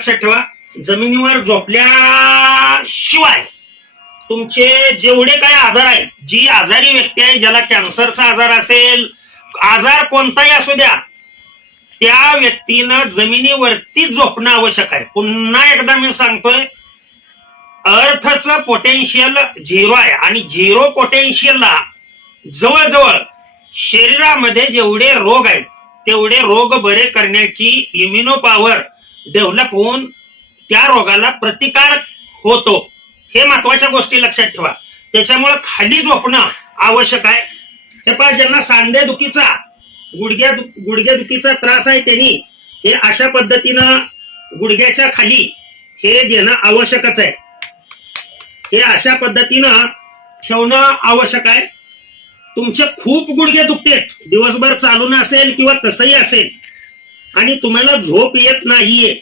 लक्षात ठेवा, जमिनीवर झोपल्याशिवाय तुमचे जेवढे काही आजार आहेत, जी आजारी व्यक्ती आहे, ज्याला कॅन्सरचा आजार असेल, आजार कोणताही असू द्या, त्या व्यक्तीनं जमिनीवरती झोपणं आवश्यक आहे. पुन्हा एकदा मी सांगतोय, अर्थचं पोटेन्शियल झिरो आहे आणि झिरो पोटेन्शियलला जवळजवळ शरीरामध्ये जेवढे रोग आहेत तेवढे रोग बरे करण्याची इम्युनो पॉवर डेव्हलप होऊन त्या रोगाला प्रतिकार होतो. हे महत्वाच्या गोष्टी लक्षात ठेवा. त्याच्यामुळे खाली झोपणं आवश्यक आहे. हे पहा, ज्यांना सांधेदुखीचा गुडघ्यादुखीचा त्रास आहे त्यांनी हे अशा पद्धतीनं गुडघ्याच्या खाली हे घेणं आवश्यकच आहे. हे अशा पद्धतीनं ठेवणं आवश्यक आहे. तुमचे खूप गुडघे दुखतेत, दिवसभर चालून असेल किंवा कसंही असेल, आणि तुम्हाला झोप येत नाहीये,